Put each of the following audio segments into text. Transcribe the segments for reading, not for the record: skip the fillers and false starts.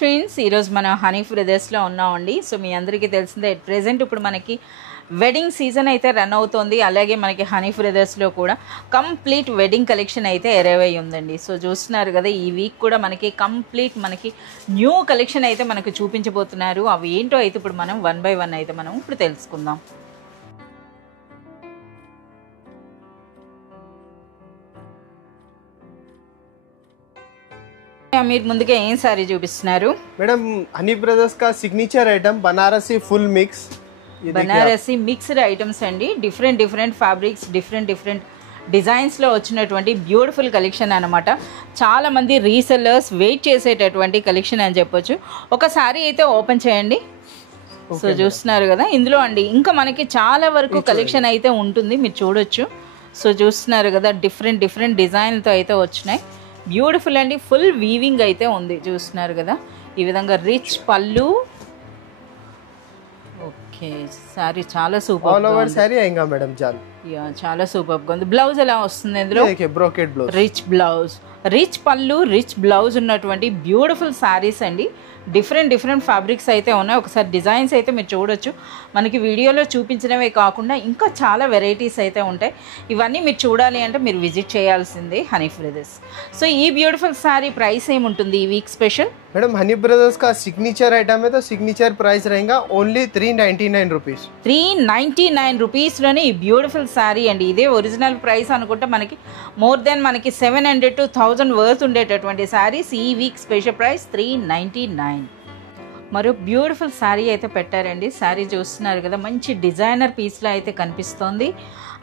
Friends, ఈరోజు మనం honey బ్రదర్స్లో ఉన్నామండి. సో మీ అందరికీ తెలిసిందే ప్రెజెంట్ ఇప్పుడు మనకి వెడ్డింగ్ సీజన్ అయితే రన్ అవుతుంది. అలాగే మనకి హనీ బ్రదర్స్లో కూడా కంప్లీట్ వెడ్డింగ్ కలెక్షన్ అయితే అరైవ్ అయ్యి ఉందండి. సో చూస్తున్నారు కదా, ఈ వీక్ కూడా మనకి కంప్లీట్ న్యూ కలెక్షన్ అయితే మనకు చూపించబోతున్నారు. అవి ఏంటో అయితే ఇప్పుడు మనం 1 by 1 అయితే మనం ఇప్పుడు తెలుసుకుందాం. మీరు ముందుగా ఏం సారీ చూపిస్తున్నారు మేడం? హనీ బ్రదర్స్ కా signature item Banarasi full mix, Banarasi mixed items అండి. డిఫరెంట్ ఫ్యాబ్రిక్స్, డిఫరెంట్ డిజైన్స్లో వచ్చినటువంటి బ్యూటిఫుల్ కలెక్షన్ అనమాట. చాలామంది రీసెల్లర్స్ వెయిట్ చేసేటటువంటి కలెక్షన్ అని చెప్పొచ్చు. ఒక సారీ అయితే ఓపెన్ చేయండి. సో చూస్తున్నారు కదా, ఇందులో అండి ఇంకా మనకి చాలా వరకు కలెక్షన్ అయితే ఉంటుంది, మీరు చూడొచ్చు. సో చూస్తున్నారు కదా, డిఫరెంట్ డిజైన్లతో అయితే వచ్చినాయి. బ్యూటిఫుల్ అండి, ఫుల్ వీవింగ్ అయితే ఉంది. చూస్తున్నారు కదా, ఈ విధంగా రిచ్ పళ్ళు. ఓకే, సారీ చాలా సూపర్. ఆల్ ఓవర్ సారీ అయింగా మేడం, చాలా సూపర్ గా ఉంది. బ్లౌజ్ ఎలా వస్తుంది ఇందులో? Brocade blouse, rich blouse, rich పళ్ళు, రిచ్ బ్లౌజ్ ఉన్నటువంటి బ్యూటిఫుల్ సారీస్ అండి. డిఫరెంట్ ఫ్యాబ్రిక్స్ అయితే ఉన్నాయి. ఒకసారి డిజైన్స్ అయితే మీరు చూడొచ్చు. మనకి వీడియోలో చూపించినవే కాకుండా ఇంకా చాలా వెరైటీస్ అయితే ఉంటాయి. ఇవన్నీ మీరు చూడాలి అంటే మీరు విజిట్ చేయాల్సిందే హనీ బ్రదర్స్. సో ఈ బ్యూటిఫుల్ సారీ ప్రైస్ ఏముంటుంది ఈ week special? Madam Honey brothers का सिग्नेचर आइटम है, तो सिग्नेचर प्राइस रहेगा ओनली 399 रुपीस. 399 రూపీస్లోనే ఈ బ్యూటిఫుల్ శారీ అండి. ఇదే ఒరిజినల్ ప్రైస్ అనుకుంటే మనకి మోర్ దెన్ 700 to 1000 వర్త్ ఉండేటటువంటి శారీస్ ఈ వీక్ స్పెషల్ ప్రైస్ 399. మరో బ్యూటిఫుల్ శారీ అయితే పెట్టారండి. శారీ చూస్తున్నారు కదా, మంచి డిజైనర్ పీస్లో అయితే కనిపిస్తోంది.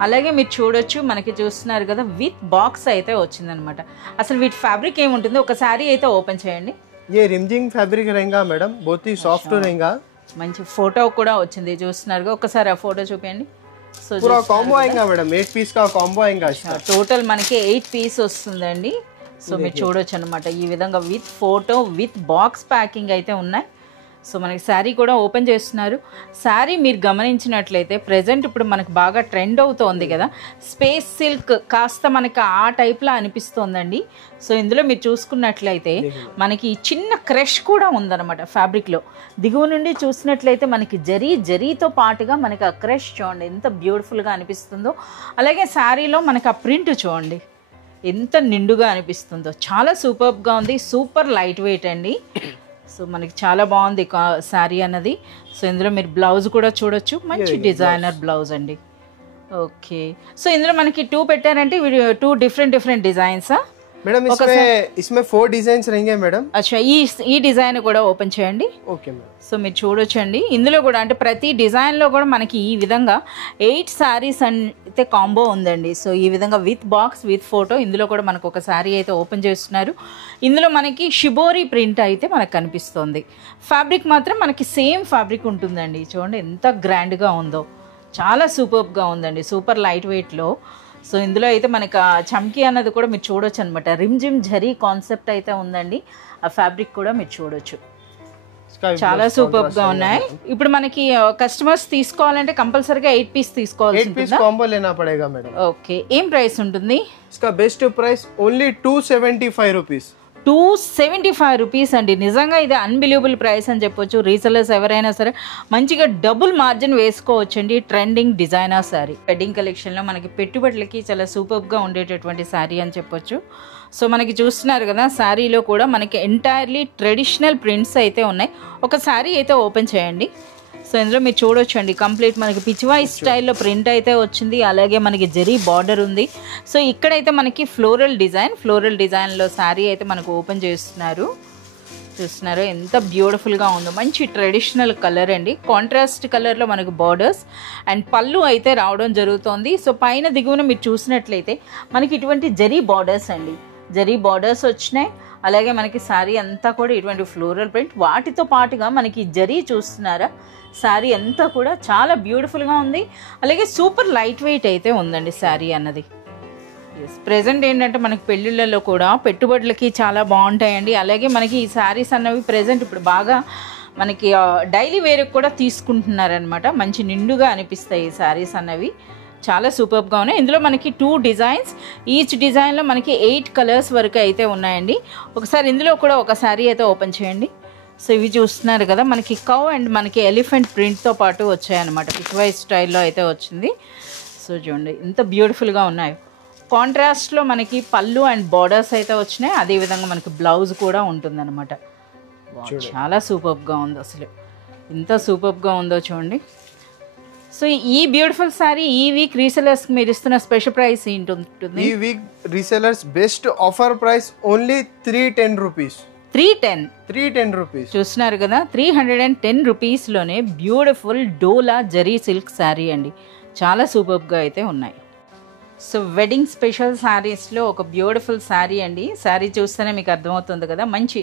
అలాగే మీరు చూడొచ్చు, మనకి చూస్తున్నారు కదా విత్ బాక్స్ అయితే వచ్చిందనమాట. అసలు వీటి ఫ్యాబ్రిక్ ఏముంటుందో ఒక శారీ అయితే ఓపెన్ చేయండి. ये रिमजिंग फैब्रिक रहेगा मैडम, बहुत ही सॉफ्ट रहेगा. మంచి ఫోటో కూడా వచ్చింది, చూస్తున్నారు. ఒకసారి ఆ ఫోటో చూపించండి. సో पूरा कॉम्बो आएगा मैडम, 8 पीस का कॉम्बो आएगा. టోటల్ మనకి 8 పీస్ వస్తుందండి. సో మీరు చూడొచ్చు అనమాట, ఈ విధంగా with photo with box packing అయితే ఉన్నాయి. సో మనకి శారీ కూడా ఓపెన్ చేస్తున్నారు. శారీ మీరు గమనించినట్లయితే ప్రెజెంట్ ఇప్పుడు మనకు బాగా ట్రెండ్ అవుతోంది కదా, స్పేస్ సిల్క్ కాస్త మనకి ఆ టైప్లో అనిపిస్తోందండి. సో ఇందులో మీరు చూసుకున్నట్లయితే మనకి చిన్న క్రష్ కూడా ఉందన్నమాట ఫ్యాబ్రిక్లో. దిగువ నుండి చూసినట్లయితే మనకి జరీతో పాటుగా మనకి ఆ క్రష్ చూడండి ఎంత బ్యూటిఫుల్గా అనిపిస్తుందో. అలాగే శారీలో మనకి ఆ ప్రింట్ చూడండి ఎంత నిండుగా అనిపిస్తుందో. చాలా సూపర్గా ఉంది, సూపర్ లైట్ వెయిట్ అండి. సో మనకి చాలా బాగుంది శారీ అన్నది. సో ఇందులో మీరు బ్లౌజ్ కూడా చూడొచ్చు, మంచి డిజైనర్ బ్లౌజ్ అండి. ఓకే, సో ఇందులో మనకి 2 పెట్టారంటే 2 డిఫరెంట్ డిజైన్సా मैडम? इसमें 4 डिजाइन रहेंगे मैडम. అచ్చా, ఈ డిజైన్ కూడా ఓపెన్ చేయండి. Okay madam. సో మీరు చూడొచ్చండి, ఇందులో కూడా అంటే ప్రతి డిజైన్లో కూడా మనకి ఈ విధంగా 8 శారీస్ అయితే కాంబో ఉందండి. సో ఈ విధంగా విత్ బాక్స్ విత్ ఫోటో. ఇందులో కూడా మనకు ఒక శారీ అయితే ఓపెన్ చేస్తున్నారు. ఇందులో మనకి షిబోరి ప్రింట్ అయితే మనకు కనిపిస్తుంది. ఫ్యాబ్రిక్ మాత్రం మనకి సేమ్ ఫ్యాబ్రిక్ ఉంటుందండి. చూడండి ఎంత గ్రాండ్గా ఉందో, చాలా సూపర్గా ఉందండి, సూపర్ లైట్ వెయిట్లో. సో ఇందులో అయితే మనకి చమ్కీ అన్నది కూడా మీరు చూడొచ్చు అనమాట. రిమ్జిమ్ జరీ కాన్సెప్ట్ అయితే ఉందండి. ఆ ఫ్యాబ్రిక్ కూడా మీరు చూడొచ్చు, చాలా సూపర్గా ఉన్నాయి. ఇప్పుడు మనకి కస్టమర్స్ తీసుకోవాలంటే కంపల్సరీగా 8 పీస్ తీసుకోవాలి. 8 పీస్ కాంబో లేనా పడేగా మేడం. ఓకే, ఏం ప్రైస్ ఉంటుంది? इसका best price only 275 rupees. 275 rupees అండి. నిజంగా ఇది అన్బిలీవబుల్ ప్రైస్ అని చెప్పొచ్చు. రీసెలర్స్ ఎవరైనా సరే మంచిగా డబుల్ మార్జిన్ వేసుకోవచ్చండి. ట్రెండింగ్ డిజైనర్ శారీ వెడ్డింగ్ కలెక్షన్లో మనకి పెట్టుబడులకి చాలా సూపర్గా ఉండేటటువంటి శారీ అని చెప్పొచ్చు. సో మనకి చూస్తున్నారు కదా, శారీలో కూడా మనకి ఎంటైర్లీ ట్రెడిషనల్ ప్రింట్స్ అయితే ఉన్నాయి. ఒక శారీ అయితే ఓపెన్ చేయండి. సో ఇందులో మీరు చూడొచ్చు అండి, కంప్లీట్ మనకి పిచ్వాయి స్టైల్లో ప్రింట్ అయితే వచ్చింది. అలాగే మనకి జరీ బార్డర్ ఉంది. సో ఇక్కడైతే మనకి ఫ్లోరల్ డిజైన్లో శారీ అయితే మనకు ఓపెన్ చేస్తున్నారు. చూస్తున్నారు ఎంత బ్యూటిఫుల్గా ఉందో, మంచి ట్రెడిషనల్ కలర్ అండి. కాంట్రాస్ట్ కలర్లో మనకు బార్డర్స్ అండ్ పళ్ళు అయితే రావడం జరుగుతోంది. సో పైన దిగువన మీరు చూసినట్లయితే మనకి ఇటువంటి జరీ బార్డర్స్ అండి, జరీ బార్డర్స్ వచ్చినాయి. అలాగే మనకి శారీ అంతా కూడా ఇటువంటి ఫ్లోరల్ ప్రింట్, వాటితో పాటుగా మనకి జరీ చూస్తున్నారా, శారీ అంతా కూడా చాలా బ్యూటిఫుల్గా ఉంది. అలాగే సూపర్ లైట్ వెయిట్ అయితే ఉందండి శారీ అన్నది. ప్రెజెంట్ ఏంటంటే మనకి పెళ్ళిళ్ళలో కూడా పెట్టుబడులకి చాలా బాగుంటాయండి. అలాగే మనకి ఈ శారీస్ అన్నవి ప్రెజెంట్ ఇప్పుడు బాగా మనకి డైలీ వేర్కి కూడా తీసుకుంటున్నారనమాట. మంచి నిండుగా అనిపిస్తాయి ఈ శారీస్ అన్నవి. చాలా సూపర్గా ఉన్నాయి. ఇందులో మనకి 2 డిజైన్స్, ఈచ్ డిజైన్లో మనకి 8 కలర్స్ వరకు అయితే ఉన్నాయండి. ఒకసారి ఇందులో కూడా ఒక శారీ అయితే ఓపెన్ చేయండి. సో ఇవి చూస్తున్నారు కదా మనకి కౌ అండ్ మనకి ఎలిఫెంట్ ప్రింట్తో పాటు వచ్చాయన్నమాట. పిక్వై స్టైల్లో అయితే వచ్చింది. సో చూడండి ఎంత బ్యూటిఫుల్గా ఉన్నాయి. కాంట్రాస్ట్లో మనకి పళ్ళు అండ్ బార్డర్స్ అయితే వచ్చినాయి. అదేవిధంగా మనకి బ్లౌజ్ కూడా ఉంటుందన్నమాట. చాలా సూపర్గా ఉంది అసలు. ఎంత సూపర్గా ఉందో చూడండి. సో ఈ బ్యూటిఫుల్ సారీ ఈ వీక్ రీసెలర్స్ మీరు ఇస్తున్న స్పెషల్ ప్రైస్ ఏంటి ఉంటుంది? ఈ week resellers best offer price only 310 rupees. 310 rupees చూస్తున్నారు కదా. 310 రూపీస్లోనే బ్యూటిఫుల్ డోలా జరీ సిల్క్ శారీ అండి. చాలా సూపర్గా అయితే ఉన్నాయి. సో వెడ్డింగ్ స్పెషల్ శారీస్లో ఒక బ్యూటిఫుల్ శారీ అండి. శారీ చూస్తేనే మీకు అర్థమవుతుంది కదా, మంచి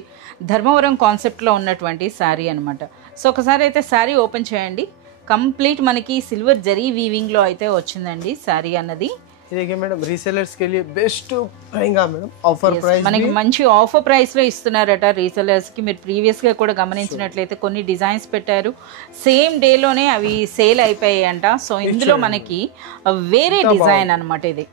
ధర్మవరం కాన్సెప్ట్లో ఉన్నటువంటి శారీ అనమాట. సో ఒకసారి అయితే శారీ ఓపెన్ చేయండి. కంప్లీట్ మనకి సిల్వర్ జరీ వీవింగ్లో అయితే వచ్చిందండి శారీ అన్నది. देखिए मैडम रीसेलर्स के लिए बेस्ट रहेगा मैडम ऑफर प्राइस. మనకి మంచి ఆఫర్ ప్రైస్లో ఇస్తున్నారట రీసెలర్స్కి. మీరు ప్రీవియస్గా కూడా గమనించినట్లయితే కొన్ని డిజైన్స్ పెట్టారు, సేమ్ డేలోనే అవి సేల్ అయిపోయాయి అంట. సో ఇందులో మనకి వేరే డిజైన్ అనమాట ఇది,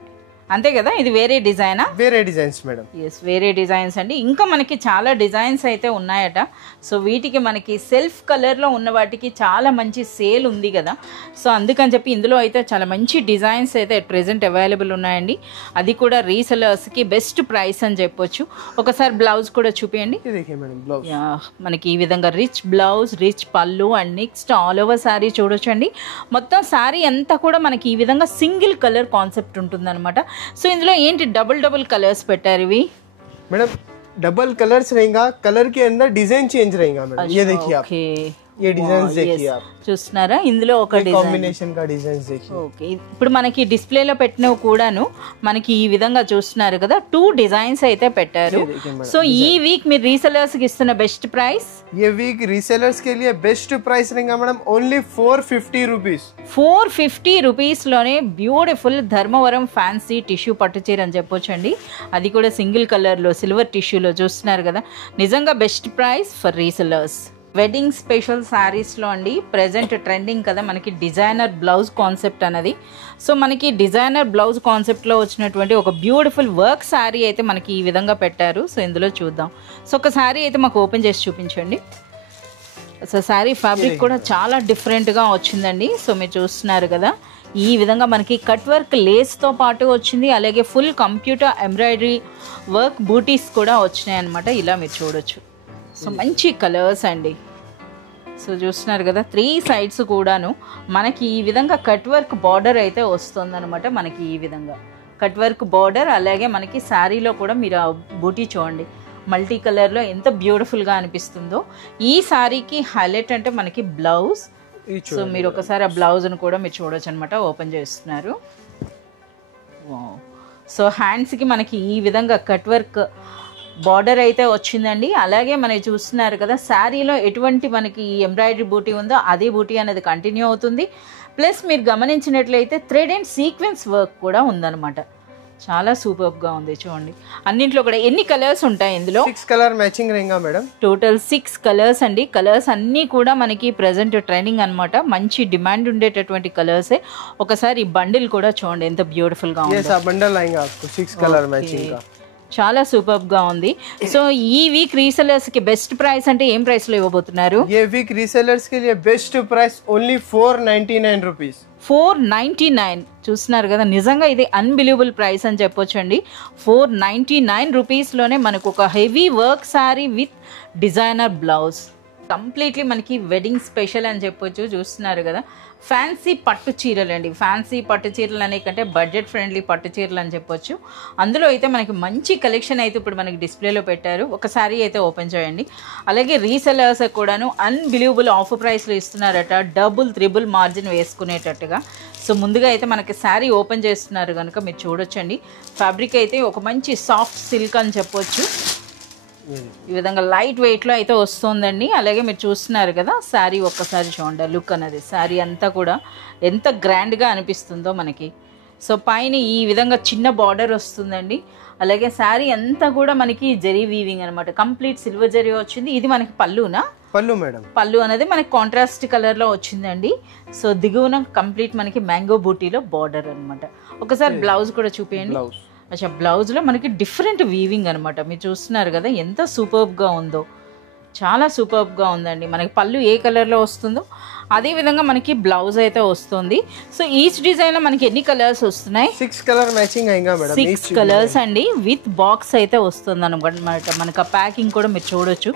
అంతే కదా? ఇది వేరే డిజైనా? వేరే డిజైన్స్ మేడం. ఎస్, వేరే డిజైన్స్ అండి. ఇంకా మనకి చాలా డిజైన్స్ అయితే ఉన్నాయట. సో వీటికి మనకి సెల్ఫ్ కలర్లో ఉన్న వాటికి చాలా మంచి సేల్ ఉంది కదా. సో అందుకని చెప్పి ఇందులో అయితే చాలా మంచి డిజైన్స్ అయితే ప్రెజెంట్ అవైలబుల్ ఉన్నాయండి. అది కూడా రీసెలర్స్కి బెస్ట్ ప్రైస్ అని చెప్పొచ్చు. ఒకసారి బ్లౌజ్ కూడా చూపించండి. మనకి ఈ విధంగా రిచ్ బ్లౌజ్, రిచ్ పళ్ళు and next all over sari చూడొచ్చండి. మొత్తం శారీ అంతా కూడా మనకి ఈ విధంగా సింగిల్ కలర్ కాన్సెప్ట్ ఉంటుందన్నమాట. సో ఇందులో ఏంటి డబుల్ కలర్స్ పెట్టారు ఇవి मैडम? डबल कलर्स रहेगा, कलर के अंदर डिजाइन चेंज रहेगा मैडम. ये देखिए आप, ये डिजाइन देखिए आप, చూస్తున్నారా? ఇందులో ఒక కాంబినేషన్ కా డిజైన్స్ देखिए. ఓకే, ఇప్పుడు మనకి డిస్ప్లేలో పెట్టినవి కూడాను మనకి ఈ విధంగా చూస్తున్నారు కదా, 2 డిజైన్స్ అయితే పెట్టారు. సో ఈ వీక్ మీరు రీసెలర్స్ కి ఇస్తున్న బెస్ట్ ప్రైస్? ये वीक रीसेलर्स के लिए बेस्ट प्राइस रहेगा मैडम ओनली 450 रुपीस. 450 రూపీస్లోనే బ్యూటిఫుల్ ధర్మవరం ఫ్యాన్సీ టిష్యూ పట్టు చీర అని చెప్పొచ్చండి. అది కూడా సింగిల్ కలర్లో సిల్వర్ టిష్యూలో చూస్తున్నారు కదా. నిజంగా best price for resellers. Wedding special శారీస్లో అండి ప్రెజెంట్ ట్రెండింగ్ కదా మనకి డిజైనర్ బ్లౌజ్ కాన్సెప్ట్ అనేది. సో మనకి డిజైనర్ బ్లౌజ్ కాన్సెప్ట్లో వచ్చినటువంటి ఒక బ్యూటిఫుల్ వర్క్ శారీ అయితే మనకి ఈ విధంగా పెట్టారు. సో ఇందులో చూద్దాం. సో ఒక శారీ అయితే మాకు ఓపెన్ చేసి చూపించండి. సో శారీ ఫ్యాబ్రిక్ కూడా చాలా డిఫరెంట్గా వచ్చిందండి. సో మీరు చూస్తున్నారు కదా, ఈ విధంగా మనకి కట్ వర్క్ లేస్తో పాటు వచ్చింది. అలాగే ఫుల్ కంప్యూటర్ ఎంబ్రాయిడరీ వర్క్ బూటీస్ కూడా వచ్చినాయి అనమాట. ఇలా మీరు చూడొచ్చు. సో మంచి కలర్స్ అండి. సో చూస్తున్నారు కదా, 3 సైడ్స్ కూడాను మనకి ఈ విధంగా కట్ వర్క్ బార్డర్ అయితే వస్తుందన్నమాట. మనకి ఈ విధంగా కట్ వర్క్ బార్డర్, అలాగే మనకి శారీలో కూడా మీరు ఆ బూటీ చూడండి మల్టీ కలర్లో ఎంత బ్యూటిఫుల్గా అనిపిస్తుందో. ఈ శారీకి హైలైట్ అంటే మనకి బ్లౌజ్. సో మీరు ఒకసారి ఆ బ్లౌజ్ను కూడా మీరు చూడొచ్చు అనమాట. ఓపెన్ చేస్తున్నారు. సో హ్యాండ్స్కి మనకి ఈ విధంగా కట్ వర్క్ బార్డర్ అయితే వచ్చిందండి. అలాగే మనకి చూస్తున్నారు కదా, శారీలో ఎటువంటి మనకి ఎంబ్రాయిడరీ బూటీ ఉందో అదే బూటీ అనేది కంటిన్యూ అవుతుంది. ప్లస్ మీరు గమనించినట్లయితే థ్రెడ్ అండ్ సీక్వెన్స్ వర్క్ కూడా ఉందన్నమాట. చాలా సూపర్గా ఉంది చూడండి. అన్నింటిలో కూడా ఎన్ని కలర్స్ ఉంటాయి ఇందులో? 6 కలర్ మ్యాచింగ్ रहेगा మేడం. టోటల్ 6 కలర్స్ అండి. కలర్స్ అన్నీ కూడా మనకి ప్రెజెంట్ ట్రెండింగ్ అనమాట. మంచి డిమాండ్ ఉండేటటువంటి కలర్సే. ఒకసారి బండిల్ కూడా చూడండి ఎంత బ్యూటిఫుల్గా ఉంది. బండిల్ आएगा आपको 6 కలర్ మ్యాచింగ్ का. చాలా సూపర్గా ఉంది. సో ఈ వీక్ రీసెలర్స్కి బెస్ట్ ప్రైస్ అంటే ఏం ప్రైస్లో ఇవ్వబోతున్నారు? ये वीक रीसेलर्स के लिए बेस्ट प्राइस ओनली 499 रुपीस. 499 చూస్తున్నారు కదా, నిజంగా ఇది అన్బిలీవబుల్ ప్రైస్ అని చెప్పొచ్చండి. 499 రూపీస్లోనే మనకు ఒక heavy work sari with designer blouse. Completely మనకి వెడ్డింగ్ స్పెషల్ అని చెప్పొచ్చు. చూస్తున్నారు కదా, ఫ్యాన్సీ పట్టు చీరలు అండి. ఫ్యాన్సీ పట్టు చీరలు అనే కంటే బడ్జెట్ ఫ్రెండ్లీ పట్టు చీరలు అని చెప్పొచ్చు. అందులో అయితే మనకి మంచి కలెక్షన్ అయితే ఇప్పుడు మనకి డిస్ప్లేలో పెట్టారు. ఒకసారి అయితే ఓపెన్ చేయండి. అలాగే రీసెలర్స్ కూడాను అన్బిలీవబుల్ ఆఫర్ ప్రైస్లో ఇస్తున్నారట, డబుల్ త్రిబుల్ మార్జిన్ వేసుకునేటట్టుగా. సో ముందుగా అయితే మనకి శారీ ఓపెన్ చేస్తున్నారు కనుక మీరు చూడొచ్చండి. ఫ్యాబ్రిక్ అయితే ఒక మంచి సాఫ్ట్ సిల్క్ అని చెప్పొచ్చు. ఈ విధంగా లైట్ వెయిట్లో అయితే వస్తుందండి. అలాగే మీరు చూస్తున్నారు కదా, శారీ ఒక్కసారి చూడండి లుక్ అనేది. శారీ అంతా కూడా ఎంత గ్రాండ్గా అనిపిస్తుందో మనకి. సో పైన ఈ విధంగా చిన్న బార్డర్ వస్తుందండి. అలాగే శారీ అంతా కూడా మనకి జరీ వీవింగ్ అనమాట. కంప్లీట్ సిల్వర్ జరీ వచ్చింది. ఇది మనకి పళ్ళునా? పళ్ళు మేడం. పళ్ళు అనేది మనకి కాంట్రాస్ట్ కలర్లో వచ్చిందండి. సో దిగువన కంప్లీట్ మనకి మ్యాంగో బూటీలో బార్డర్ అనమాట. ఒకసారి బ్లౌజ్ కూడా చూపించండి. అచ్చా, బ్లౌజ్లో మనకి డిఫరెంట్ వీవింగ్ అనమాట. మీరు చూస్తున్నారు కదా ఎంత సూపర్గా ఉందో. చాలా సూపర్గా ఉందండి. మనకి పళ్ళు ఏ కలర్లో వస్తుందో అదే విధంగా మనకి బ్లౌజ్ అయితే వస్తుంది. సో ఈచ్ డిజైన్ లో మనకి ఎన్ని కలర్స్ వస్తున్నాయి? 6 కలర్ మ్యాచింగ్ అయ్యింగా మేడం. 6 కలర్స్ అండి, విత్ బాక్స్ అయితే వస్తుంది అనమాట. మనకి ఆ ప్యాకింగ్ కూడా మీరు చూడొచ్చు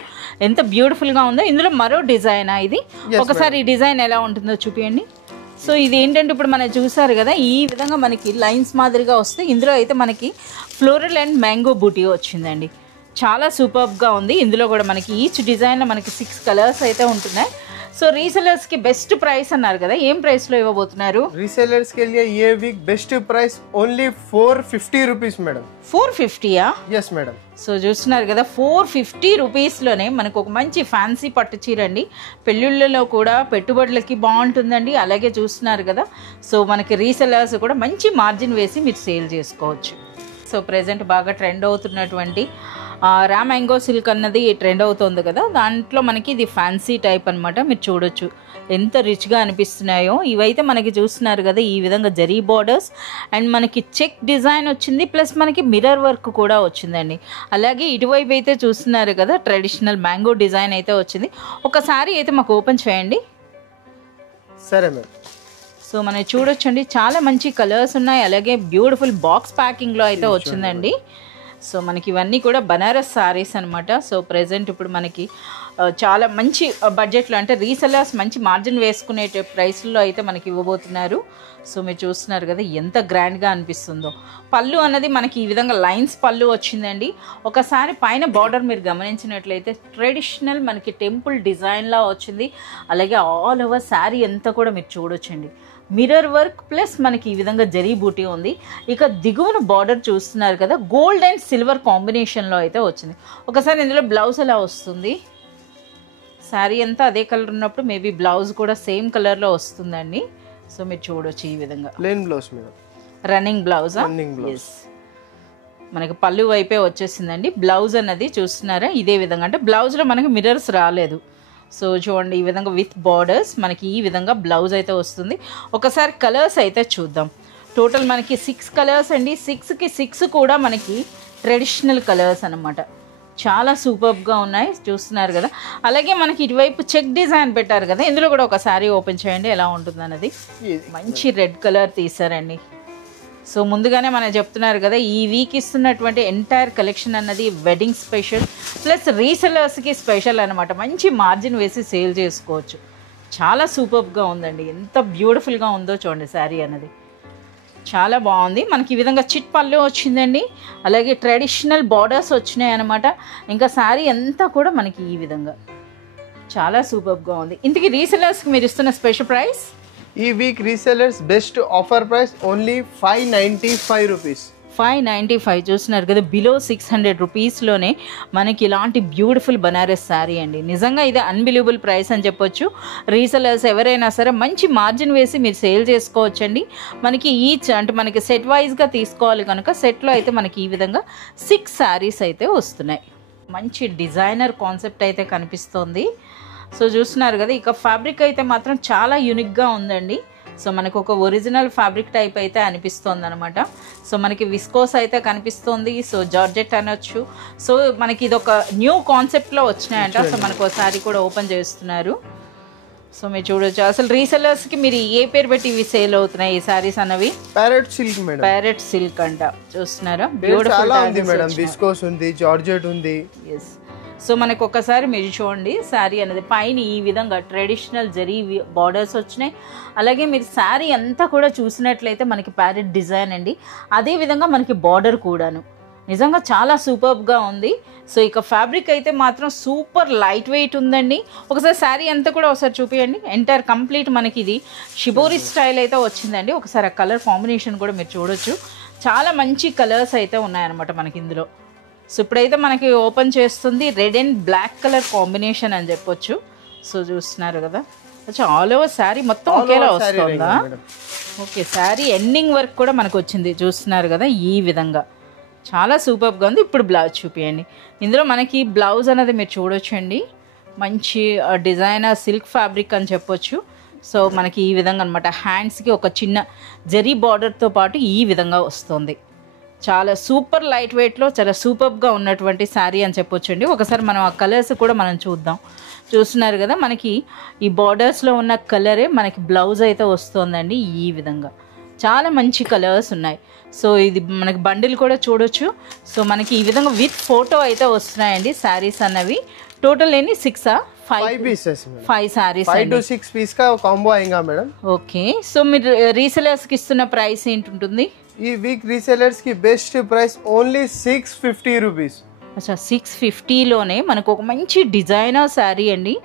ఎంత బ్యూటిఫుల్ గా ఉందో. ఇందులో మరో డిజైన్ ఇది. ఒకసారి ఈ డిజైన్ ఎలా ఉంటుందో చూపియండి. సో ఇది ఏంటంటే ఇప్పుడు మనం చూసారు కదా, ఈ విధంగా మనకి లైన్స్ మాదిరిగా వస్తే ఇందులో అయితే మనకి ఫ్లోరల్ అండ్ మ్యాంగో బూటీ వచ్చిందండి. చాలా సూపర్గా ఉంది. ఇందులో కూడా మనకి ఈచ్ డిజైన్లో మనకి 6 కలర్స్ అయితే ఉంటున్నాయి. సో రీసెలర్స్ కి బెస్ట్ ప్రైస్ అన్నారు కదా, ఏం ప్రైస్ లో ఇవ్వబోతున్నారు? రీసెలర్స్ के लिए ये week best price only 450 rupees madam. 450యా? yes madam. సో చూస్తున్నారు కదా, 450 రూపీస్లోనే మనకు ఒక మంచి ఫ్యాన్సీ పట్టు చీర అండి. పెళ్ళిళ్ళలో కూడా పెట్టుబడులకి బాగుంటుందండి. అలాగే చూస్తున్నారు కదా, సో మనకి రీసెలర్స్ కూడా మంచి మార్జిన్ వేసి మీరు సేల్ చేసుకోవచ్చు. సో ప్రెజెంట్ బాగా ట్రెండ్ అవుతున్నటువంటి రా మ్యాంగో సిల్క్ అన్నది ట్రెండ్ అవుతుంది కదా, దాంట్లో మనకి ఇది ఫ్యాన్సీ టైప్ అనమాట. మీరు చూడొచ్చు ఎంత రిచ్గా అనిపిస్తున్నాయో. ఇవైతే మనకి చూస్తున్నారు కదా, ఈ విధంగా జరీ బార్డర్స్ అండ్ మనకి చెక్ డిజైన్ వచ్చింది, ప్లస్ మనకి మిర్రర్ వర్క్ కూడా వచ్చిందండి. అలాగే ఇటువైపు అయితే చూస్తున్నారు కదా, ట్రెడిషనల్ మ్యాంగో డిజైన్ అయితే వచ్చింది. ఒకసారి అయితే మాకు ఓపెన్ చేయండి. సరే మేడం. సో మనం చూడొచ్చండి, చాలా మంచి కలర్స్ ఉన్నాయి. అలాగే బ్యూటిఫుల్ బాక్స్ ప్యాకింగ్లో అయితే వచ్చిందండి. సో మనకి ఇవన్నీ కూడా బనారస్ సారీస్ అనమాట. సో ప్రెజెంట్ ఇప్పుడు మనకి చాలా మంచి బడ్జెట్లో, అంటే రీసెలర్స్ మంచి మార్జిన్ వేసుకునే ప్రైస్లో అయితే మనకి ఇవ్వబోతున్నారు. సో మీరు చూస్తున్నారు కదా ఎంత గ్రాండ్గా అనిపిస్తుందో. పళ్ళు అన్నది మనకి ఈ విధంగా లైన్స్ పళ్ళు వచ్చిందండి. ఒకసారి పైన బార్డర్ మీరు గమనించినట్లయితే ట్రెడిషనల్ మనకి టెంపుల్ డిజైన్లా వచ్చింది. అలాగే ఆల్ ఓవర్ శారీ అంతా కూడా మీరు చూడొచ్చండి, మిర్రర్ వర్క్ ప్లస్ మనకి ఈ విధంగా జరీ బూటీ ఉంది. ఇక దిగువన బార్డర్ చూస్తున్నారు కదా, గోల్డ్ అండ్ సిల్వర్ కాంబినేషన్లో అయితే వచ్చింది. ఒకసారి ఇందులో బ్లౌజ్ ఎలా వస్తుంది? శారీ అంతా అదే కలర్ ఉన్నప్పుడు మేబీ బ్లౌజ్ కూడా సేమ్ కలర్లో వస్తుందండి. సో మీరు చూడొచ్చు ఈ విధంగా ప్లెయిన్ బ్లౌజ్ మీద రన్నింగ్ బ్లౌజ్. మనకి పళ్ళు వైపే వచ్చేసిందండి. బ్లౌజ్ అన్నది చూస్తున్నారా ఇదే విధంగా, అంటే బ్లౌజ్లో మనకి మిర్రర్స్ రాలేదు. సో చూడండి ఈ విధంగా విత్ బార్డర్స్ మనకి ఈ విధంగా బ్లౌజ్ అయితే వస్తుంది. ఒకసారి కలర్స్ అయితే చూద్దాం. టోటల్ మనకి 6 కలర్స్ అండి. 6కి 6 కూడా మనకి ట్రెడిషనల్ కలర్స్ అనమాట. చాలా సూపర్గా ఉన్నాయి, చూస్తున్నారు కదా. అలాగే మనకి ఇటువైపు చెక్ డిజైన్ పెట్టారు కదా, ఇందులో కూడా ఒకసారి ఓపెన్ చేయండి ఎలా ఉంటుంది అన్నది. మంచి రెడ్ కలర్ తీసారండి. సో ముందుగానే మనం చెప్తున్నారు కదా, ఈ వీక్ ఇస్తున్నటువంటి ఎంటైర్ కలెక్షన్ అన్నది వెడ్డింగ్ స్పెషల్ ప్లస్ రీసెలర్స్కి స్పెషల్ అనమాట. మంచి మార్జిన్ వేసి సేల్ చేసుకోవచ్చు. చాలా సూపర్గా ఉందండి, ఎంత బ్యూటిఫుల్గా ఉందో చూడండి. శారీ అన్నది చాలా బాగుంది. మనకి ఈ విధంగా చిట్ పళ్ళు వచ్చిందండి. అలాగే ట్రెడిషనల్ బార్డర్స్ వచ్చినాయి అనమాట. ఇంకా శారీ అంతా కూడా మనకి ఈ విధంగా చాలా సూపర్గా ఉంది. ఇంతకీ రీసెలర్స్కి మీరు ఇస్తున్న స్పెషల్ ప్రైస్? ఈ week resellers best offer price only 595 rupees. 595 చూస్తున్నారు కదా, బిలో 600 రూపీస్లోనే మనకి ఇలాంటి బ్యూటిఫుల్ బనారస్ శారీ అండి. నిజంగా ఇది అన్బిలీవబుల్ ప్రైస్ అని చెప్పొచ్చు. రీసెలర్స్ ఎవరైనా సరే మంచి మార్జిన్ వేసి మీరు సేల్ చేసుకోవచ్చండి. మనకి ఈచ్ అంటే మనకి సెట్ వైజ్గా తీసుకోవాలి కనుక సెట్లో అయితే మనకి ఈ విధంగా 6 శారీస్ అయితే వస్తున్నాయి. మంచి డిజైనర్ కాన్సెప్ట్ అయితే కనిపిస్తోంది. సో చూస్తున్నారు కదా, ఇక ఫ్యాబ్రిక్ అయితే మాత్రం చాలా యూనిక్గా ఉందండి. సో మనకు ఒక ఒరిజినల్ ఫ్యాబ్రిక్ టైప్ అయితే అనిపిస్తుంది అనమాట. సో మనకి విస్కోస్ అయితే కనిపిస్తుంది. సో జార్జెట్ అనొచ్చు. సో మనకి ఇది ఒక న్యూ కాన్సెప్ట్లో వచ్చినాయంట. సో మనకు ఒకసారి కూడా ఓపెన్ చేస్తున్నారు. సో మీరు చూడొచ్చు. అసలు రీసెలర్స్కి మీరు ఏ పేరు పెట్టి ఇవి సేల్ అవుతున్నాయి ఈ సారీస్ అన్నవి? Parrot silk madam. Parrot silk అంట. చూస్తున్నారా, బ్యూటిఫుల్ ఉంది మేడం. విస్కోస్ ఉంది, జార్జెట్ ఉంది. ఎస్. సో మనకు ఒకసారి మీరు చూడండి, శారీ అనేది పైన ఈ విధంగా ట్రెడిషనల్ జరీ బార్డర్స్ వచ్చినాయి. అలాగే మీరు శారీ అంతా కూడా చూసినట్లయితే మనకి ప్యారెట్ డిజైన్ అండి. అదేవిధంగా మనకి బార్డర్ కూడాను నిజంగా చాలా సూపర్గా ఉంది. సో ఇక ఫ్యాబ్రిక్ అయితే మాత్రం సూపర్ లైట్ వెయిట్ ఉందండి. ఒకసారి శారీ అంతా కూడా ఒకసారి చూపించండి. ఎంటైర్ కంప్లీట్ మనకి ఇది షిబోరి స్టైల్ అయితే వచ్చిందండి. ఒకసారి ఆ కలర్ కాంబినేషన్ కూడా మీరు చూడొచ్చు. చాలా మంచి కలర్స్ అయితే ఉన్నాయన్నమాట మనకి ఇందులో. సో ఇప్పుడైతే మనకి ఓపెన్ చేస్తుంది red and black colour combination అని చెప్పొచ్చు. సో చూస్తున్నారు కదా, ఆల్ ఓవర్ శారీ మొత్తం ఒకేలా వస్తుందా? ఓకే, శారీ ఎండింగ్ వర్క్ కూడా మనకు వచ్చింది. చూస్తున్నారు కదా ఈ విధంగా చాలా సూపర్గా ఉంది. ఇప్పుడు బ్లౌజ్ చూపించండి. ఇందులో మనకి బ్లౌజ్ అనేది మీరు చూడొచ్చండి. మంచి డిజైనర్ సిల్క్ ఫ్యాబ్రిక్ అని చెప్పొచ్చు. సో మనకి ఈ విధంగా అనమాట. హ్యాండ్స్కి ఒక చిన్న జరీ బార్డర్తో పాటు ఈ విధంగా వస్తుంది. చాలా సూపర్ లైట్ వెయిట్లో చాలా సూపర్గా ఉన్నటువంటి శారీ అని చెప్పొచ్చండి. ఒకసారి మనం ఆ కలర్స్ కూడా మనం చూద్దాం. చూస్తున్నారు కదా, మనకి ఈ బార్డర్స్లో ఉన్న కలరే మనకి బ్లౌజ్ అయితే వస్తుందండి. ఈ విధంగా చాలా మంచి కలర్స్ ఉన్నాయి. సో ఇది మనకి బండిల్ కూడా చూడొచ్చు. సో మనకి ఈ విధంగా విత్ ఫోటో అయితే వస్తున్నాయండి శారీస్ అన్నవి. టోటల్ ఎన్ని 6 5 पीसेस 5 సారీస్ 5 to 6 पीस का कॉम्बो आएगा मैडम. ఓకే. సో మీరు రీసెలర్స్ కి ఇస్తున్న ప్రైస్ ఏంటి ఉంటుంది? ఈ వీక్ రీసెలర్స్ కి బెస్ట్ ప్రైస్ ఓన్లీ 650 రూపీస్. అచ్చా 650 లోనే మనకు ఒక మంచి డిజైనర్ శారీ అండి.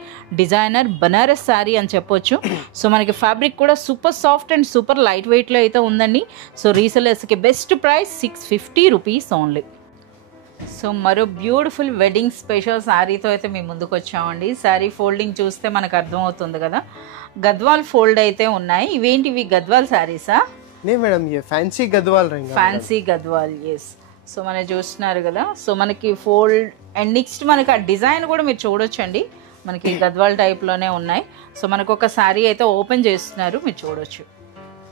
డిజైనర్ బనారస్ శారీ అని చెప్పొచ్చు. సో మనకి ఫ్యాబ్రిక్ కూడా super soft and super light వెయిట్లో అయితే ఉందండి. సో రీసెలర్స్కి best price 650 rupees only. So మరో బ్యూటిఫుల్ వెడ్డింగ్ స్పెషల్ శారీతో అయితే మేము ముందుకు వచ్చామండి. శారీ ఫోల్డింగ్ చూస్తే మనకు అర్థమవుతుంది కదా, గద్వాల్ ఫోల్డ్ అయితే ఉన్నాయి. ఇవేంటివి గద్వాల్ శారీసా? నే మేడం ये फैंसी गदवाल रहेगा. Fancy Gadwal, yes. సో మనం చూస్తున్నారు కదా, సో మనకి ఫోల్డ్ అండ్ నెక్స్ట్ మనకి ఆ డిజైన్ కూడా మీరు చూడొచ్చండి. మనకి గద్వాల్ టైప్లోనే ఉన్నాయి. సో మనకు ఒక శారీ అయితే ఓపెన్ చేస్తున్నారు, మీరు చూడొచ్చు.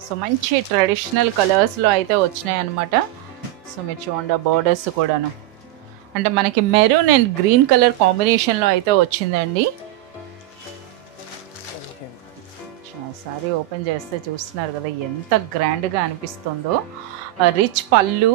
సో మంచి ట్రెడిషనల్ కలర్స్లో అయితే వచ్చినాయి అనమాట. సో మీరు చూడండి ఆ బార్డర్స్ కూడాను అంటే మనకి మెరూన్ అండ్ గ్రీన్ కలర్ కాంబినేషన్లో అయితే వచ్చిందండి. సారీ ఓపెన్ చేస్తే చూస్తున్నారు కదా ఎంత గ్రాండ్గా అనిపిస్తుందో. రిచ్ పళ్ళు.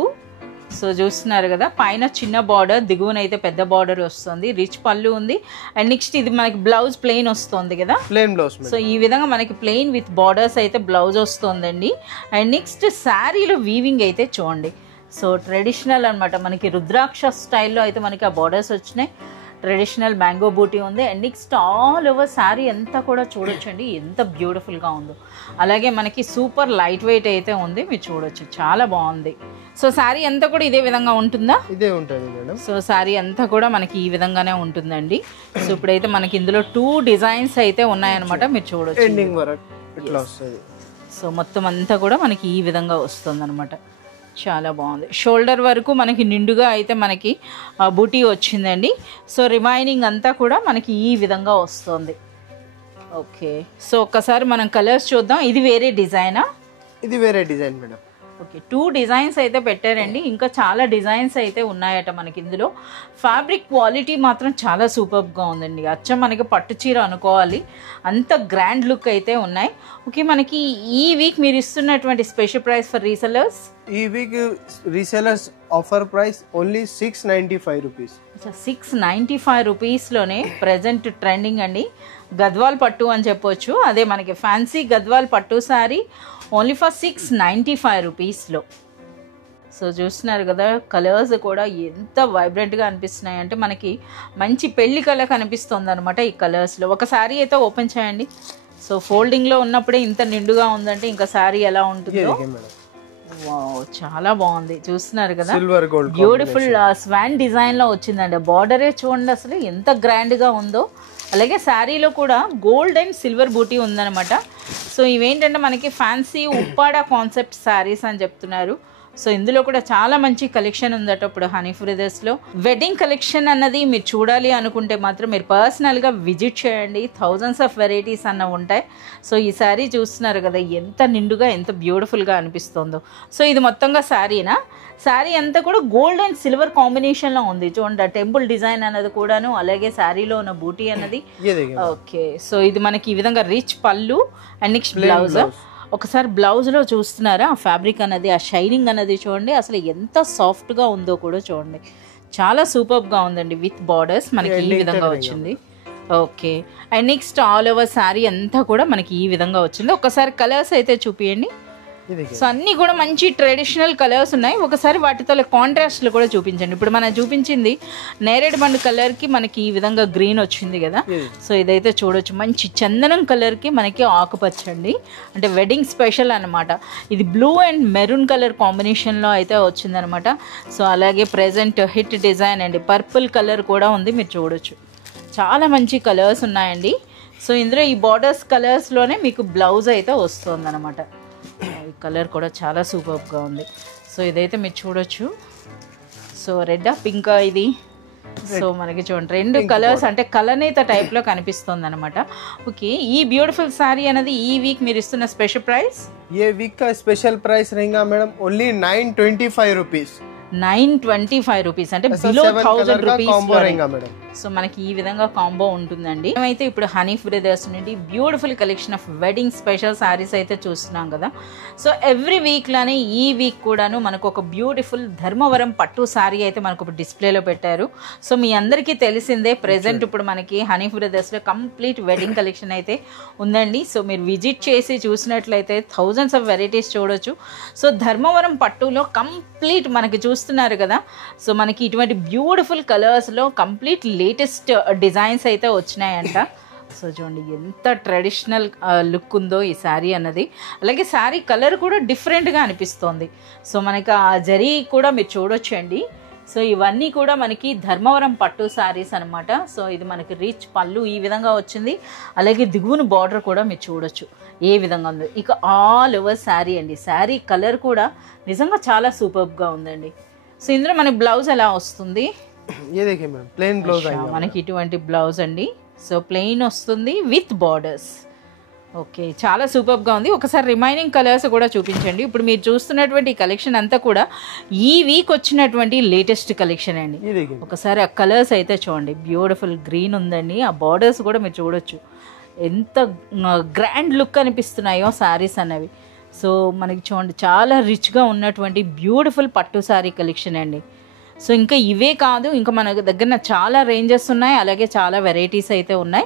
సో చూస్తున్నారు కదా, పైన చిన్న బార్డర్, దిగువనైతే పెద్ద బార్డర్ వస్తుంది. రిచ్ పళ్ళు ఉంది. అండ్ నెక్స్ట్ ఇది మనకి బ్లౌజ్ ప్లెయిన్ వస్తుంది కదా, ప్లెయిన్ బ్లౌజ్. సో ఈ విధంగా మనకి ప్లెయిన్ విత్ బార్డర్స్ అయితే బ్లౌజ్ వస్తుందండి. అండ్ నెక్స్ట్ శారీలో వీవింగ్ అయితే చూడండి. సో ట్రెడిషనల్ అనమాట, మనకి రుద్రాక్ష స్టైల్లో అయితే మనకి ఆ బార్డర్స్ వచ్చినాయి. ట్రెడిషనల్ మ్యాంగో బూటీ ఉంది. And next all over sari అంతా కూడా చూడొచ్చండి ఎంత బ్యూటిఫుల్గా ఉందో. అలాగే మనకి సూపర్ లైట్ వెయిట్ అయితే ఉంది, మీరు చూడొచ్చు, చాలా బాగుంది. సో శారీ అంతా కూడా ఇదే విధంగా ఉంటుందా? ఇదే ఉంటుంది మేడం. సో శారీ అంతా కూడా మనకి ఈ విధంగానే ఉంటుందండి. సో ఇప్పుడైతే మనకి ఇందులో 2 డిజైన్స్ అయితే ఉన్నాయన్నమాట, మీరు చూడొచ్చు. ఎండింగ్ వరకు ఇట్లా వస్తుంది. సో మొత్తం అంతా కూడా మనకి ఈ విధంగా వస్తుంది అనమాట. చాలా బాగుంది. షోల్డర్ వరకు మనకి నిండుగా అయితే మనకి బూటీ వచ్చిందండి. సో రిమైనింగ్ అంతా కూడా మనకి ఈ విధంగా వస్తుంది. ఓకే. సో ఒక్కసారి మనం కలర్స్ చూద్దాం. ఇది వేరే డిజైనా? ఇది వేరే డిజైన్ మేడం. ఓకే, 2 డిజైన్స్ అయితే పెట్టారండి. ఇంకా చాలా డిజైన్స్ అయితే ఉన్నాయట మనకి ఇందులో. ఫ్యాబ్రిక్ క్వాలిటీ మాత్రం చాలా సూపర్గా ఉందండి. అచ్చం మనకి పట్టు చీర అనుకోవాలి, అంత గ్రాండ్ లుక్ అయితే ఉన్నాయి. ఓకే, మనకి ఈ వీక్ మీరు ఇస్తున్నటువంటి స్పెషల్ ప్రైస్ ఫర్ రీసెలర్స్? ఈ week resellers offer price only 695 rupees. 695 రూపీస్లోనే ప్రజెంట్ ట్రెండింగ్ అండి. గద్వాల్ పట్టు అని చెప్పొచ్చు. అదే మనకి ఫ్యాన్సీ గద్వాల్ పట్టు శారీ ఓన్లీ ఫర్ 695 రూపీస్లో. సో చూస్తున్నారు కదా, కలర్స్ కూడా ఎంత వైబ్రెంట్గా అనిపిస్తున్నాయి అంటే మనకి మంచి పెళ్లి కలర్ కనిపిస్తుంది అనమాట ఈ కలర్స్లో. ఒక శారీ అయితే ఓపెన్ చేయండి. సో ఫోల్డింగ్లో ఉన్నప్పుడే ఇంత నిండుగా ఉందంటే ఇంకా శారీ ఎలా ఉంటుందో. వావ్, చాలా బాగుంది. చూస్తున్నారు కదా, silver gold beautiful Schwann design లో వచ్చిందండి. బార్డరే చూడండి అసలు ఎంత గ్రాండ్ గా ఉందో. అలాగే శారీలో కూడా గోల్డ్ అండ్ సిల్వర్ బూటీ ఉందన్నమాట. సో ఇవేంటంటే మనకి ఫ్యాన్సీ ఉప్పాడ కాన్సెప్ట్ శారీస్ అని చెప్తున్నారు. సో ఇందులో కూడా చాలా మంచి కలెక్షన్ ఉందట ఇప్పుడు హనీ బ్రదర్స్లో. వెడ్డింగ్ కలెక్షన్ అన్నది మీరు చూడాలి అనుకుంటే మాత్రం మీరు పర్సనల్గా విజిట్ చేయండి. థౌజండ్స్ ఆఫ్ వెరైటీస్ అన్న ఉంటాయి. సో ఈ శారీ చూస్తున్నారు కదా ఎంత నిండుగా ఎంత బ్యూటిఫుల్గా అనిపిస్తుందో. సో ఇది మొత్తంగా శారీనా? శారీ అంతా కూడా గోల్డ్ అండ్ సిల్వర్ కాంబినేషన్లో ఉంది చూడండి. టెంపుల్ డిజైన్ అన్నది కూడాను, అలాగే శారీలో ఉన్న బూటీ అన్నది. ఓకే, సో ఇది మనకి ఈ విధంగా రిచ్ పళ్ళు అండ్ నెక్స్ట్ బ్లౌజ్. ఒకసారి బ్లౌజ్లో చూస్తున్నారా ఆ ఫ్యాబ్రిక్ అన్నది, ఆ షైనింగ్ అన్నది చూడండి అసలు ఎంత సాఫ్ట్గా ఉందో కూడా చూడండి. చాలా సూపర్గా ఉందండి. విత్ బార్డర్స్ మనకి ఈ విధంగా వచ్చింది. Okay, and next all over sari అంతా కూడా మనకి ఈ విధంగా వచ్చింది. ఒకసారి కలర్స్ అయితే చూపియండి. సో అన్నీ కూడా మంచి ట్రెడిషనల్ కలర్స్ ఉన్నాయి. ఒకసారి వాటితో కాంట్రాస్ట్లు కూడా చూపించండి. ఇప్పుడు మనం చూపించింది నేరేడు బండు కలర్కి మనకి ఈ విధంగా గ్రీన్ వచ్చింది కదా. సో ఇదైతే చూడొచ్చు మంచి చందనం కలర్కి మనకి ఆకుపచ్చండి, అంటే వెడ్డింగ్ స్పెషల్ అనమాట. ఇది బ్లూ అండ్ మెరూన్ కలర్ కాంబినేషన్లో అయితే వచ్చిందనమాట. సో అలాగే ప్రెజెంట్ హిట్ డిజైన్ అండి పర్పుల్ కలర్ కూడా ఉంది, మీరు చూడొచ్చు. చాలా మంచి కలర్స్ ఉన్నాయండి. సో ఇందులో ఈ బార్డర్స్ కలర్స్లోనే మీకు బ్లౌజ్ అయితే వస్తుంది అనమాట. ఈ కలర్ కూడా చాలా సూపర్గా ఉంది. సో ఇదైతే మీరు చూడొచ్చు. సో రెడ్ పింకా ఇది. సో మనకి చూడండి రెండు కలర్స్ అంటే కలనేత టైప్ లో కనిపిస్తుంది అనమాట. ఓకే, ఈ బ్యూటిఫుల్ సారీ అనేది ఈ వీక్ మీరు ఇస్తున్న స్పెషల్ ప్రైస్? ये वीक का स्पेशल प्राइस रहेगा मैडम ओनली 925 रुपीस. 925 రూపీస్ అంటే బిలో 1000 రూపీస్ కాంబో रहेगा मैडम. సో మనకి ఈ విధంగా కాంబో ఉంటుందండి. మేమైతే ఇప్పుడు హనీఫ్ బ్రదర్స్ నుండి beautiful collection of wedding special saris అయితే చూస్తున్నాం కదా. సో ఎవ్రీ వీక్ లానే ఈ వీక్ కూడాను మనకు ఒక బ్యూటిఫుల్ ధర్మవరం పట్టు సారీ అయితే మనకు ఒక డిస్ప్లేలో పెట్టారు. సో మీ అందరికీ తెలిసిందే ప్రెసెంట్ ఇప్పుడు మనకి హనీఫ్ బ్రదర్స్లో కంప్లీట్ వెడ్డింగ్ కలెక్షన్ అయితే ఉందండి. సో మీరు విజిట్ చేసి చూసినట్లయితే థౌజండ్స్ ఆఫ్ వెరైటీస్ చూడొచ్చు. సో ధర్మవరం పట్టులో కంప్లీట్ మనకి చూస్తున్నారు కదా. సో మనకి ఇటువంటి బ్యూటిఫుల్ కలర్స్లో కంప్లీట్ లేటెస్ట్ డిజైన్స్ అయితే వచ్చినాయంట. సో చూడండి ఎంత ట్రెడిషనల్ లుక్ ఉందో ఈ శారీ అన్నది. అలాగే శారీ కలర్ కూడా డిఫరెంట్గా అనిపిస్తోంది. సో మనకి ఆ జరీ కూడా మీరు చూడొచ్చండి. సో ఇవన్నీ కూడా మనకి ధర్మవరం పట్టు శారీస్ అనమాట. సో ఇది మనకి రిచ్ పళ్ళు ఈ విధంగా వచ్చింది. అలాగే దిగువన బార్డర్ కూడా మీరు చూడొచ్చు ఏ విధంగా ఉందో. ఇక ఆల్ ఓవర్ శారీ అండి. శారీ కలర్ కూడా నిజంగా చాలా సూపర్గా ఉందండి. సో ఇందులో మనకి బ్లౌజ్ ఎలా వస్తుంది? ये देखिए मैम प्लेन ब्लाउज आएगा మనకి ఇటువంటి బ్లౌజ్ అండి. సో ప్లెయిన్ వస్తుంది విత్ బార్డర్స్. ఓకే, చాలా సూపర్గా ఉంది. ఒకసారి రిమైనింగ్ కలర్స్ కూడా చూపించండి. ఇప్పుడు మీరు చూస్తున్నటువంటి కలెక్షన్ అంతా కూడా ఈ వీక్ వచ్చినటువంటి లేటెస్ట్ కలెక్షన్ అండి. ये देखिए ఒకసారి ఆ కలర్స్ అయితే చూడండి. బ్యూటిఫుల్ గ్రీన్ ఉందండి. ఆ బార్డర్స్ కూడా మీరు చూడొచ్చు ఎంత గ్రాండ్ లుక్ అనిపిస్తున్నాయో శారీస్ అనేవి. సో మనకి చూడండి చాలా రిచ్గా ఉన్నటువంటి బ్యూటిఫుల్ పట్టు శారీ కలెక్షన్ అండి. సో ఇంకా ఇవే కాదు, ఇంకా మన దగ్గర చాలా రేంజెస్ ఉన్నాయి, అలాగే చాలా వెరైటీస్ అయితే ఉన్నాయి.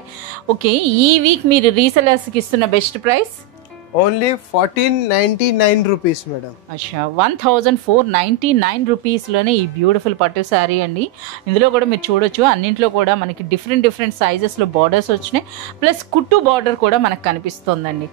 ఓకే, ఈ వీక్ మీరు రీసెలర్స్కి ఇస్తున్న best price only 1499 rupees madam. అచ్చా, 1499 రూపీస్లోనే ఈ బ్యూటిఫుల్ పట్టు శారీ అండి. ఇందులో కూడా మీరు చూడొచ్చు అన్నింట్లో కూడా మనకి డిఫరెంట్ సైజెస్లో బార్డర్స్ వచ్చినాయి. ప్లస్ కుట్టు బార్డర్ కూడా మనకు కనిపిస్తుందండి.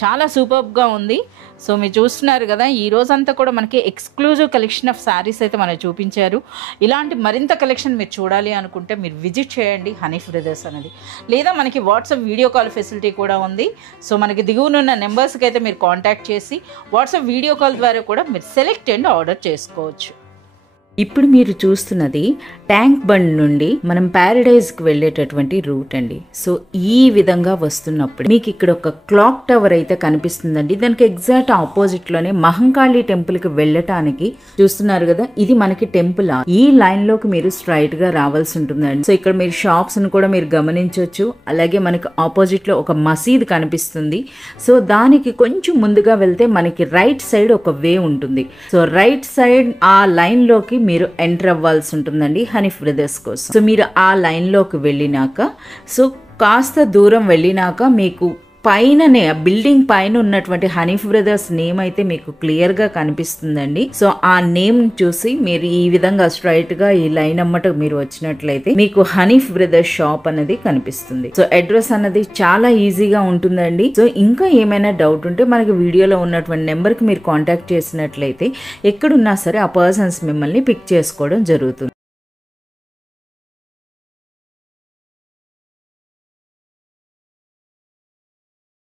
చాలా సూపర్గా ఉంది. సో మీరు చూస్తున్నారు కదా, ఈ రోజంతా కూడా మనకి ఎక్స్క్లూజివ్ కలెక్షన్ ఆఫ్ శారీస్ అయితే మనకు చూపించారు. ఇలాంటి మరింత కలెక్షన్ మీరు చూడాలి అనుకుంటే మీరు విజిట్ చేయండి హనీఫ్ బ్రదర్స్ అనేది. లేదా మనకి వాట్సాప్ వీడియో కాల్ ఫెసిలిటీ కూడా ఉంది. సో మనకి దిగువనున్న నెంబర్స్కి అయితే మీరు కాంటాక్ట్ చేసి వాట్సాప్ వీడియో కాల్ ద్వారా కూడా మీరు సెలెక్ట్ అండ్ ఆర్డర్ చేసుకోవచ్చు. ఇప్పుడు మీరు చూస్తున్నది ట్యాంక్ బండ్ నుండి మనం ప్యారడైజ్కి వెళ్ళేటటువంటి రూట్ అండి. సో ఈ విధంగా వస్తున్నప్పుడు మీకు ఇక్కడ ఒక క్లాక్ టవర్ అయితే కనిపిస్తుందండి. దానికి ఎగ్జాక్ట్ ఆపోజిట్లోనే మహంకాళి టెంపుల్కి వెళ్ళటానికి చూస్తున్నారు కదా, ఇది మనకి టెంపుల్. ఈ లైన్లోకి మీరు స్ట్రైట్గా రావాల్సి ఉంటుందండి. సో ఇక్కడ మీరు షాప్స్ను కూడా మీరు గమనించవచ్చు. అలాగే మనకి ఆపోజిట్లో ఒక మసీద్ కనిపిస్తుంది. సో దానికి కొంచెం ముందుగా వెళ్తే మనకి రైట్ సైడ్ ఒక వే ఉంటుంది. సో రైట్ సైడ్ ఆ లైన్లోకి మీరు ఎంటర్ అవ్వాల్సి ఉంటుందండి హనీఫ్ బ్రదర్స్ కోసం. సో మీరు ఆ లైన్లోకి వెళ్ళినాక సో కాస్త దూరం వెళ్ళినాక మీకు పైననే బిల్డింగ్ పైన ఉన్నటువంటి హనీఫ్ బ్రదర్స్ నేమ్ అయితే మీకు క్లియర్ గా కనిపిస్తుందండి. సో ఆ నేమ్ చూసి మీరు ఈ విధంగా స్ట్రైట్ గా ఈ లైన్ అమ్మట మీరు వచ్చినట్లయితే మీకు హనీఫ్ బ్రదర్స్ షాప్ అనేది కనిపిస్తుంది. సో అడ్రస్ అన్నది చాలా ఈజీగా ఉంటుందండి. సో ఇంకా ఏమైనా డౌట్ ఉంటే మనకి వీడియోలో ఉన్నటువంటి నెంబర్ కి మీరు కాంటాక్ట్ చేసినట్లయితే ఎక్కడున్నా సరే ఆ పర్సన్స్ మిమ్మల్ని పిక్ చేసుకోవడం జరుగుతుంది.